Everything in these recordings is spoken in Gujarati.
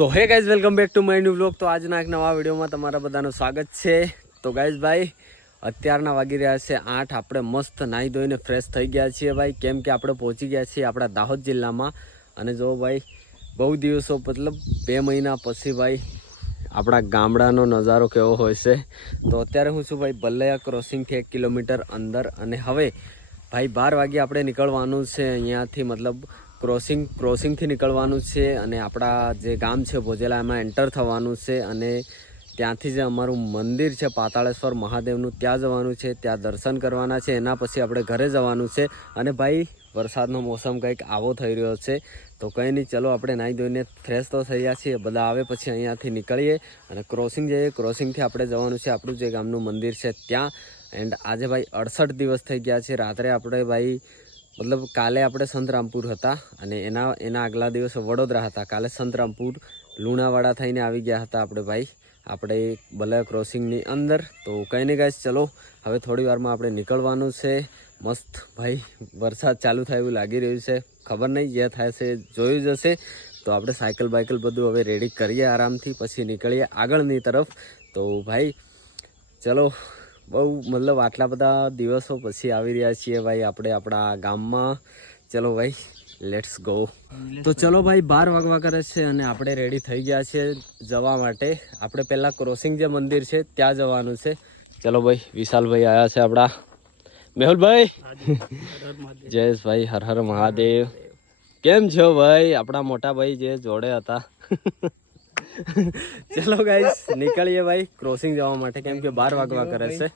So hey guys welcome back to my new vlog. તો આજના એક નવા વિડીયોમાં તમારા બધાનું સ્વાગત છે। તો ગાઈઝ ભાઈ અત્યારના વાગી રહ્યા છે 8। આપણે મસ્ત નાહી ધોઈને ફ્રેશ થઈ ગયા છીએ ભાઈ, કેમ કે આપણે પહોંચી ગયા છીએ આપણા દાહોદ જિલ્લામાં। અને જો ભાઈ બહુ દિવસો મતલબ 2 મહિના પછી ભાઈ આપણા ગામડાનો નજારો કેવો હોય છે। તો અત્યારે હું છું ભાઈ બલ્લૈયા ક્રોસિંગથી 1 કિલોમીટર અંદર, અને હવે ભાઈ 12 વાગે આપણે નીકળવાનું છે અહીંયાથી, મતલબ ક્રોસિંગથી નીકળવાનું છે અને આપણા જે ગામ છે ભોજેલા એમાં એન્ટર થવાનું છે। અને ત્યાંથી જે અમારું મંદિર છે પાતાળેશ્વર મહાદેવનું ત્યાં જવાનું છે, ત્યાં દર્શન કરવાના છે। એના પછી આપણે ઘરે જવાનું છે। અને ભાઈ વરસાદનો મોસમ કંઈક આવો થઈ રહ્યો છે, તો કંઈ નહીં, ચલો આપણે નાહી ધોઈને ફ્રેશ તો થઈ ગયા છીએ, બધા આવે પછી અહીંયાથી નીકળીએ અને ક્રોસિંગ જઈએ। ક્રોસિંગથી આપણે જવાનું છે આપણું જે ગામનું મંદિર છે ત્યાં। એન્ડ આજે ભાઈ 68 દિવસ થઈ ગયા છે। રાત્રે આપણે ભાઈ મતલબ કાલે આપણે સંતરામપુર હતા અને એના આગલા દિવસે વડોદરા હતા। કાલે સંતરામપુર લુણાવાડા થઈને આવી ગયા હતા આપણે ભાઈ આપણે બલ્લૈયા ક્રોસિંગની અંદર। તો કંઈ નહીં ગાઈસ, ચલો હવે થોડી વારમાં આપણે નીકળવાનું છે। મસ્ત ભાઈ વરસાદ ચાલુ થાય એવું લાગી રહ્યું છે, ખબર નહીં જે થાય છે જોયું જશે। તો આપણે સાયકલ બાઇકલ બધું હવે રેડી કરીએ આરામથી, પછી નીકળીએ આગળની તરફ। તો ભાઈ ચલો, બહુ મતલબ આટલા બધા દિવસો પછી આવી રહ્યા છીએ ભાઈ આપણે આપણા ગામમાં। ચલો ભાઈ લેટ્સ ગો। તો ચલો ભાઈ 12 વાગવા કરે છે અને આપણે રેડી થઈ ગયા છે જવા માટે। આપણે પહેલાં ક્રોસિંગ જે મંદિર છે ત્યાં જવાનું છે। ચલો ભાઈ વિશાલભાઈ આવ્યા છે આપણા, મેહુલભાઈ જયેશભાઈ હર હર મહાદેવ। કેમ છો ભાઈ? આપણા મોટા ભાઈ જે જોડે હતા। ચલો ગાઈસ નીકળીએ ભાઈ ક્રોસિંગ જવા માટે, કેમ કે 12 વાગવા કરે છે।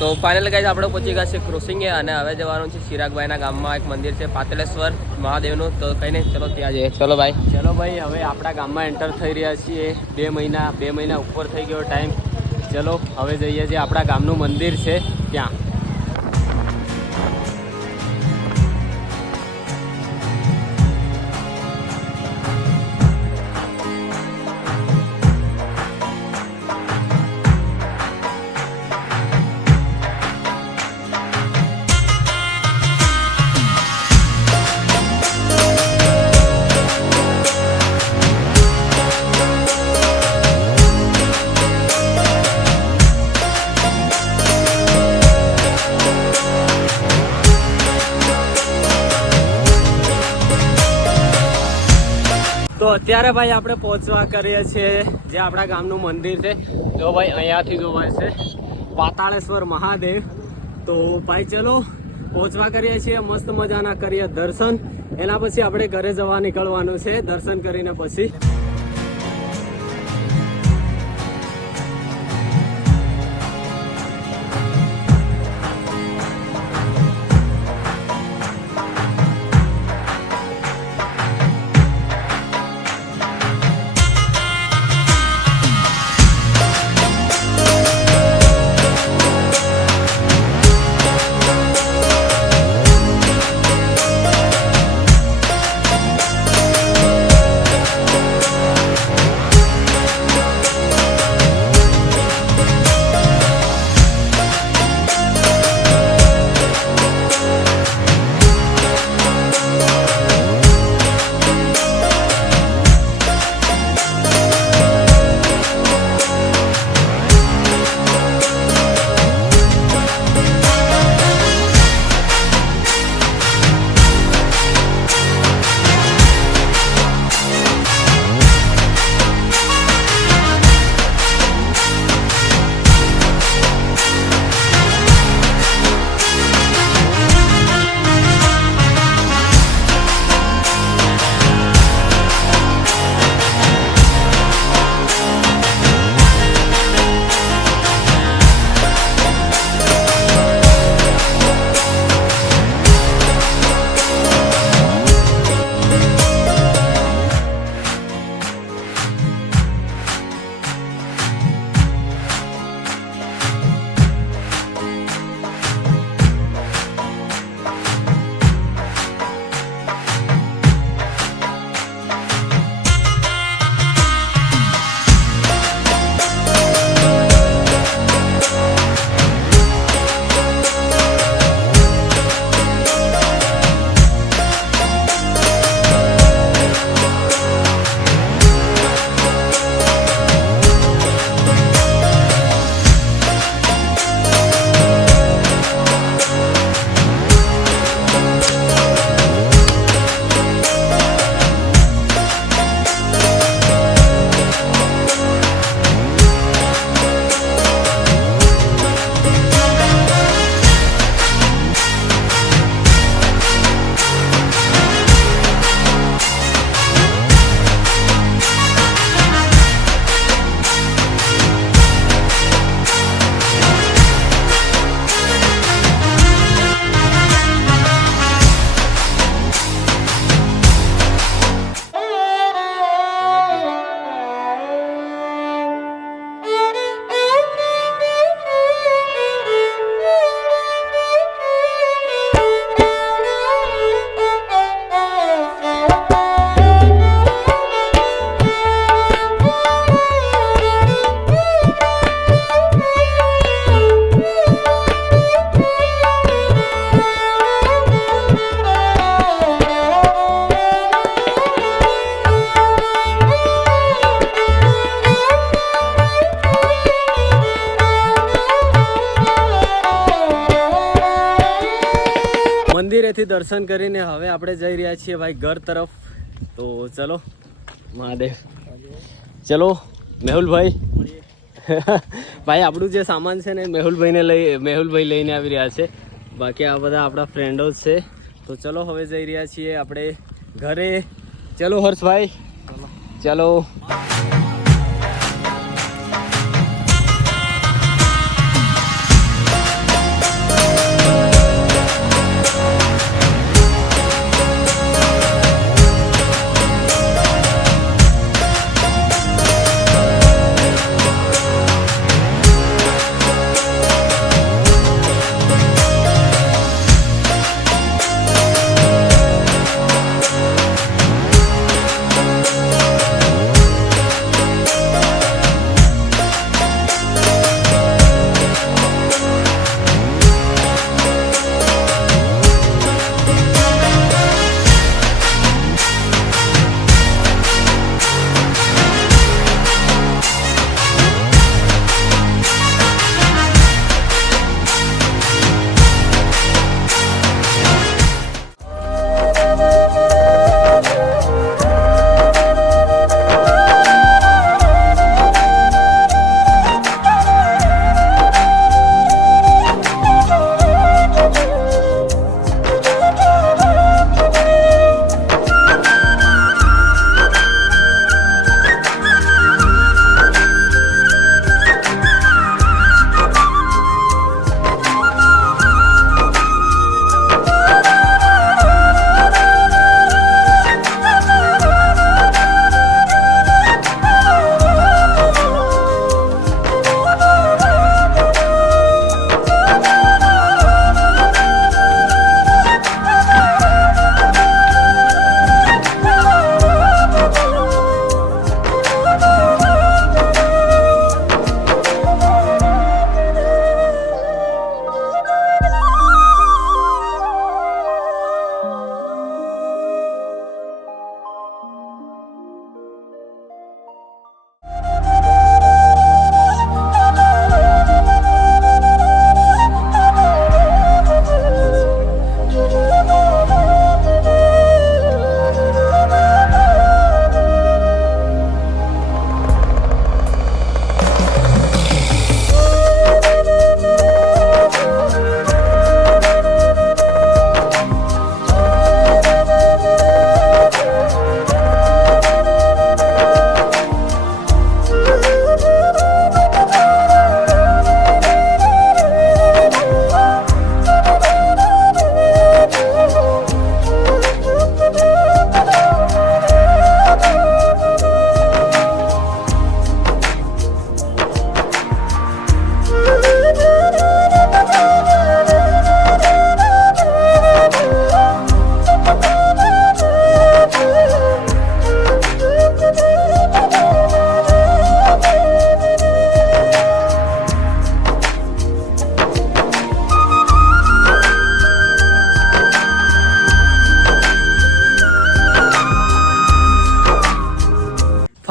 તો ફાઇનલ ગાઈઝ આપણે પહોંચી ગયા છે ક્રોસિંગે, અને હવે જવાનું છે ચિરાગભાઈના ગામમાં એક મંદિર છે પાતાળેશ્વર મહાદેવનું। તો કંઈ નહીં, ચલો ત્યાં જઈએ। ચલો ભાઈ હવે આપણા ગામમાં એન્ટર થઈ રહ્યા છીએ। 2 મહિના ઉપર થઈ ગયો ટાઈમ। ચલો હવે જઈએ છીએ આપણા ગામનું મંદિર છે ત્યાં। અત્યારે ભાઈ આપણે પહોંચવા કરીએ છીએ જે આપણા ગામનું મંદિર છે. જો ભાઈ અહીંયાથી જોવાય છે પાતાળેશ્વર મહાદેવ. તો ભાઈ ચલો પહોંચવા કરીએ છીએ, મસ્ત મજાના કરીએ દર્શન. એના પછી આપણે ઘરે જવા નીકળવાનું છે દર્શન કરીને પછી. મંદિરેથી દર્શન કરીને હવે આપણે જઈ રહ્યા છીએ ભાઈ ઘર તરફ. તો ચલો મહાદેવ. ચલો મેહુલભાઈ ભાઈ આપણું જે સામાન છે ને મેહુલભાઈ લઈને આવી રહ્યા છે. બાકી આ બધા આપણા ફ્રેન્ડો જ છે. તો ચલો હવે જઈ રહ્યા છીએ આપણે ઘરે. ચલો હર્ષભાઈ ચલો.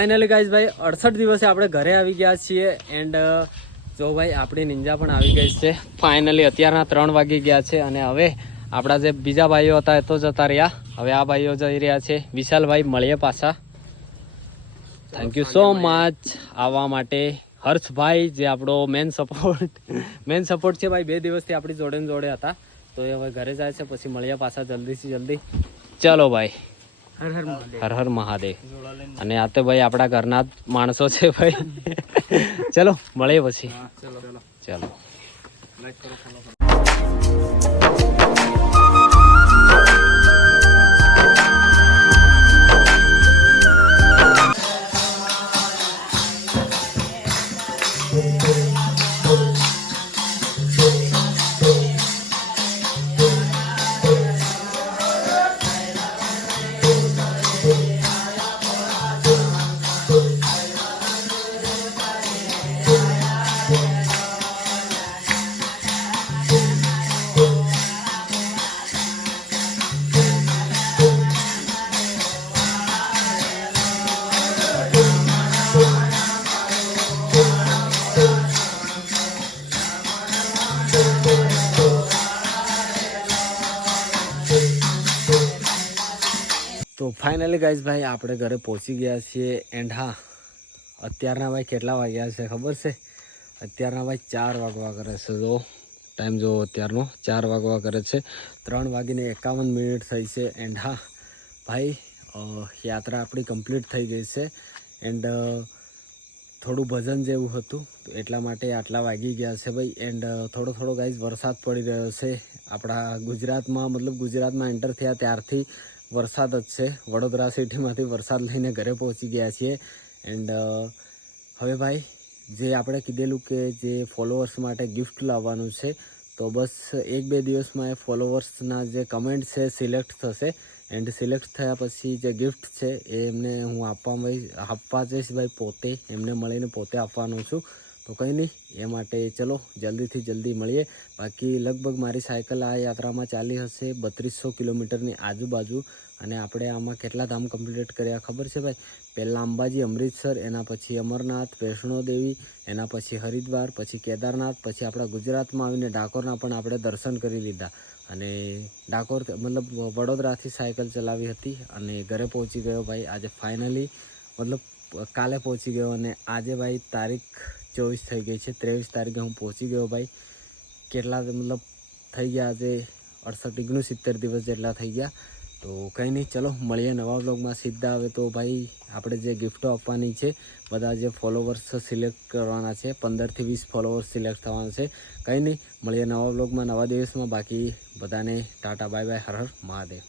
ફાઇનલી ગાઈઝ ભાઈ 68 દિવસે આપણે ઘરે આવી ગયા છીએ એન્ડ જો ભાઈ આપણી નિંજા પણ આવી ગઈ છે ફાઇનલી. અત્યારના 3 વાગી ગયા છે અને હવે આપણા જે બીજા ભાઈઓ હતા એ તો જતા રહ્યા. હવે આ ભાઈઓ જઈ રહ્યા છે. વિશાલભાઈ મળીએ પાછા. થેન્ક યુ સો મચ આવવા માટે. હર્ષભાઈ જે આપણો મેન સપોર્ટ છે ભાઈ, 2 દિવસથી આપણી જોડે ને જોડે હતા તો એ હવે ઘરે જાય છે. પછી મળીએ પાછા જલ્દીથી જલ્દી. ચલો ભાઈ, હર હર મહાદેવ. અને આ તો ભાઈ આપણા ઘરના જ માણસો છે ભાઈ. ચલો મળીએ પછી. ચલો. તો ફાઇનલી ગાઈઝ ભાઈ આપણે ઘરે પહોંચી ગયા છીએ એન્ડ હા અત્યારના ભાઈ કેટલા વાગ્યા છે ખબર છે? અત્યારના ભાઈ 4 વાગવા કરે છે. જો ટાઈમ જો અત્યારનો 4 વાગવા કરે છે. 3:51 થઈ છે એન્ડ હા ભાઈ યાત્રા આપણી કમ્પ્લીટ થઈ ગઈ છે એન્ડ થોડું ભજન જેવું હતું એટલા માટે આટલા વાગી ગયા છે ભાઈ. એન્ડ થોડો ગાઈઝ વરસાદ પડી રહ્યો છે આપણા ગુજરાતમાં. મતલબ ગુજરાતમાં એન્ટર થયા ત્યારથી વરસાદ જ છે. વડોદરા સિટીમાંથી વરસાદ લઈને ઘરે પહોંચી ગયા છીએ એન્ડ હવે ભાઈ જે આપણે કીધેલું કે જે ફોલોઅર્સ માટે ગિફ્ટ લાવવાનું છે તો બસ 1-2 દિવસમાં એ ફોલોઅર્સના જે કમેન્ટ છે સિલેક્ટ થશે એન્ડ સિલેક્ટ થયા પછી જે ગિફ્ટ છે એ એમને હું આપવા જઈશ ભાઈ. પોતે એમને મળીને પોતે આપવાનું છું. તો કંઈ નહીં, એ માટે ચલો જલ્દીથી જલ્દી મળીએ. બાકી લગભગ મારી સાયકલ આ યાત્રામાં ચાલી હશે 3200 કિલોમીટરની આજુબાજુ. અને આપણે આમાં કેટલા ધામ કમ્પ્લીટ કર્યા ખબર છે ભાઈ? પહેલાં અંબાજી અમૃતસર, એના પછી અમરનાથ, વૈષ્ણોદેવી, એના પછી હરિદ્વાર, પછી કેદારનાથ, પછી આપણા ગુજરાતમાં આવીને ડાકોરના પણ આપણે દર્શન કરી લીધા. અને ડાકોર મતલબ વડોદરાથી સાયકલ ચલાવી હતી અને ઘરે પહોંચી ગયો ભાઈ આજે ફાઇનલી. મતલબ કાલે પહોંચી ગયો અને આજે ભાઈ તારીખ 24 થઈ ગઈ છે. 23 તારીખે હું પહોંચી ગયો ભાઈ. કેટલા મતલબ થઈ ગયા આજે 69 દિવસ જેટલા થઈ ગયા. તો કંઈ નહીં, ચલો મળીએ નવા વ્લોગમાં સીધા. હવે તો ભાઈ આપણે જે ગિફ્ટો આપવાની છે બધા જે ફોલોવર્સ સિલેક્ટ કરવાના છે, 15 થી 20 ફોલોવર્સ સિલેક્ટ થવાના છે. કંઈ નહીં, મળીએ નવા વ્લોગમાં નવા દિવસમાં. બાકી બધાને ટાટા બાય બાય, હર હર મહાદેવ.